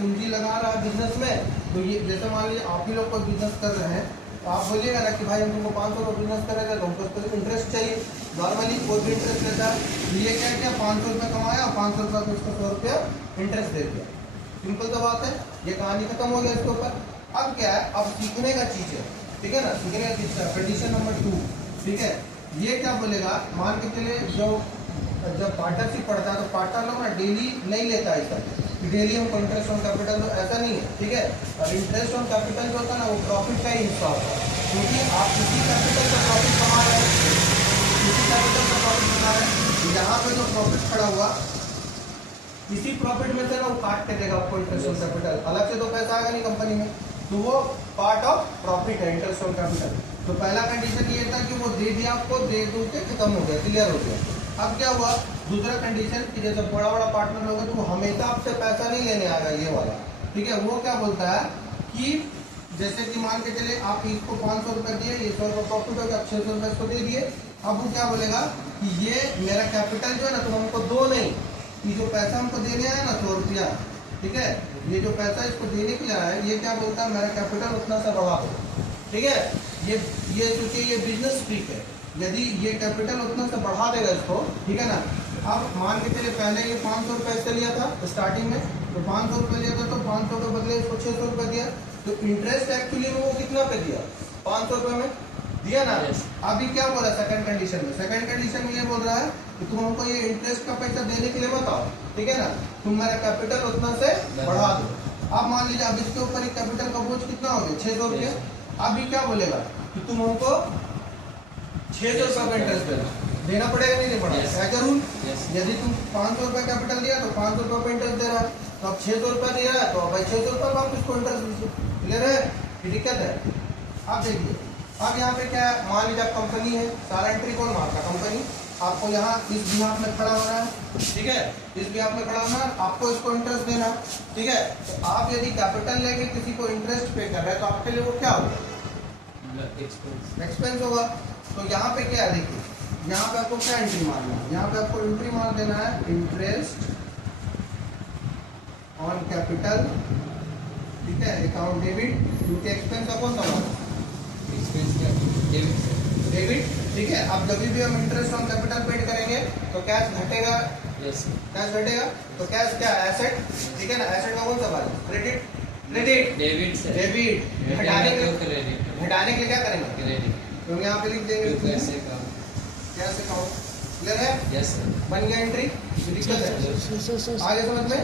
पूंजी लगा रहा है बिजनेस में, तो ये जैसे मान लीजिए आप ही लोग कोई बिजनेस कर रहे हैं, तो आप बोलिएगा ना कि भाई हम तुमको 500 का बिजनेस करेगा, तो हमको इंटरेस्ट चाहिए। नॉर्मली कोई भी इंटरेस्ट लेता है, तो ये क्या किया, 500 रुपये कमाया, 500 रुपये को उसको 100 रुपया इंटरेस्ट दे दिया। सिंपल सा बात है, ये कहानी खत्म हो गया इसके ऊपर। अब क्या है, अब सीखने का चीज़ है, ठीक है ना, सीखने का चीज़ है। कंडीशन नंबर 2, ठीक है, ये क्या बोलेगा, मान के चलिए जब पार्टनरशिप पढ़ता है तो पार्टनर लोग ना डेली नहीं लेता है इसका, डेली हमको इंटरेस्ट ऑन कैपिटल, तो ऐसा नहीं है, ठीक है। और इंटरेस्ट ऑन कैपिटल जो होता है ना, वो प्रॉफिट का ही हिस्सा होता है, क्योंकि आप किसी कैपिटल का प्रॉफिट कमा रहे हैं, किसी कैपिटल का प्रॉफिट कमा रहे हैं, यहाँ पे जो प्रॉफिट खड़ा हुआ, इसी प्रॉफिट में से ना वो काट के देगा आपको इंटरेस्ट ऑन कैपिटल, अलग से तो पैसा आएगा नहीं कंपनी में, तो वो पार्ट ऑफ प्रॉफिट है इंटरेस्ट ऑन कैपिटल। तो पहला कंडीशन ये था कि वो दे दिया आपको, दे दू के खत्म हो गया, क्लियर हो गया। अब क्या हुआ, दूसरा कंडीशन कि जैसे बड़ा बड़ा पार्टनर होगा तो वो हमेशा आपसे पैसा नहीं लेने आएगा, ये वाला, ठीक है। वो क्या बोलता है कि जैसे कि मान के चले आप इसको 500 रुपये दिए, ये 100 रुपये प्रॉफिट होगा, 600 रुपये इसको दे दिए। अब वो क्या बोलेगा कि ये मेरा कैपिटल जो है ना, तुम हमको दो नहीं, ये जो पैसा हमको देने आया ना 100 रुपया, ठीक है, ये जो पैसा इसको देने के लिए आया है, ये क्या बोलता है, मेरा कैपिटल उतना सा बढ़ा दो, ठीक है। ये सोचिए, ये बिजनेस ट्रिक है, यदि ये कैपिटल उतना सा बढ़ा देगा इसको, ठीक है ना। अब मान के चलिए पहले ये 500 रुपये इससे लिया था स्टार्टिंग में, तो 500 रुपये लिया था, तो 500 के बदले इसको 600 रुपये दिया, तो इंटरेस्ट एक्चुअली में वो कितना पे दिया, 500 रुपये में दिया ना। अभी क्या बोल रहा है सेकंड कंडीशन में, सेकंड कंडीशन में ये बोल रहा है कि तुम हमको ये इंटरेस्ट का पैसा देने के लिए बताओ, ठीक है ना, तुम मेरा कैपिटल उतना से बढ़ा दो। अब मान लीजिए अब इसके ऊपर कैपिटल का बोझ कितना हो गया, 600 रुपये। अभी क्या बोलेगा कि तुम हमको 600 रुपये का इंटरेस्ट देना पड़ेगा, नहीं पड़ेगा, क्या करूँ, यदि तुम 500 रुपये कैपिटल दिया तो 500 रुपये का इंटरेस्ट दे रहा है, तो अब 600 रुपये दे रहा है, तो भाई 600 रुपये का आप इसको इंटरेस्ट दीजिए, क्लियर है, दिक्कत है। आप देखिए, अब यहाँ पे क्या है, मान लीजिए आप कंपनी है, सारा एंट्री कौन मारता, कंपनी, आपको यहाँ इस बिहाफ में खड़ा होना है, ठीक है, इस बिहाफ में खड़ा होना है, आपको इसको इंटरेस्ट देना, ठीक है। तो आप यदि कैपिटल लेके किसी को इंटरेस्ट पे कर रहे हैं, तो आपके लिए वो क्या होगा, एक्सपेंस होगा। तो यहाँ पे क्या है, देखिए यहाँ पे आपको क्या एंट्री मारना है, यहाँ पे आपको एंट्री मार देना है इंटरेस्ट ऑन कैपिटल, ठीक है, अकाउंट डेबिट, क्योंकि एक्सपेंस का कौन सा होगा, डेबिट, ठीक है। अब जब भी हम इंटरेस्ट ऑन कैपिटल पेड करेंगे तो कैश घटेगा, कैश घटेगा, तो कैश क्या है, एसेट, ठीक है ना, एसेट का कौन सा भाग, क्रेडिट, क्रेडिट, डेबिट, घटाने के लिए क्या करेंगे, क्रेडिट, तो यहाँ पे लिख देंगे कैश अकाउंट, क्लियर है, यस सर, बन गया एंट्री, दिक्कत है आगे समझ में।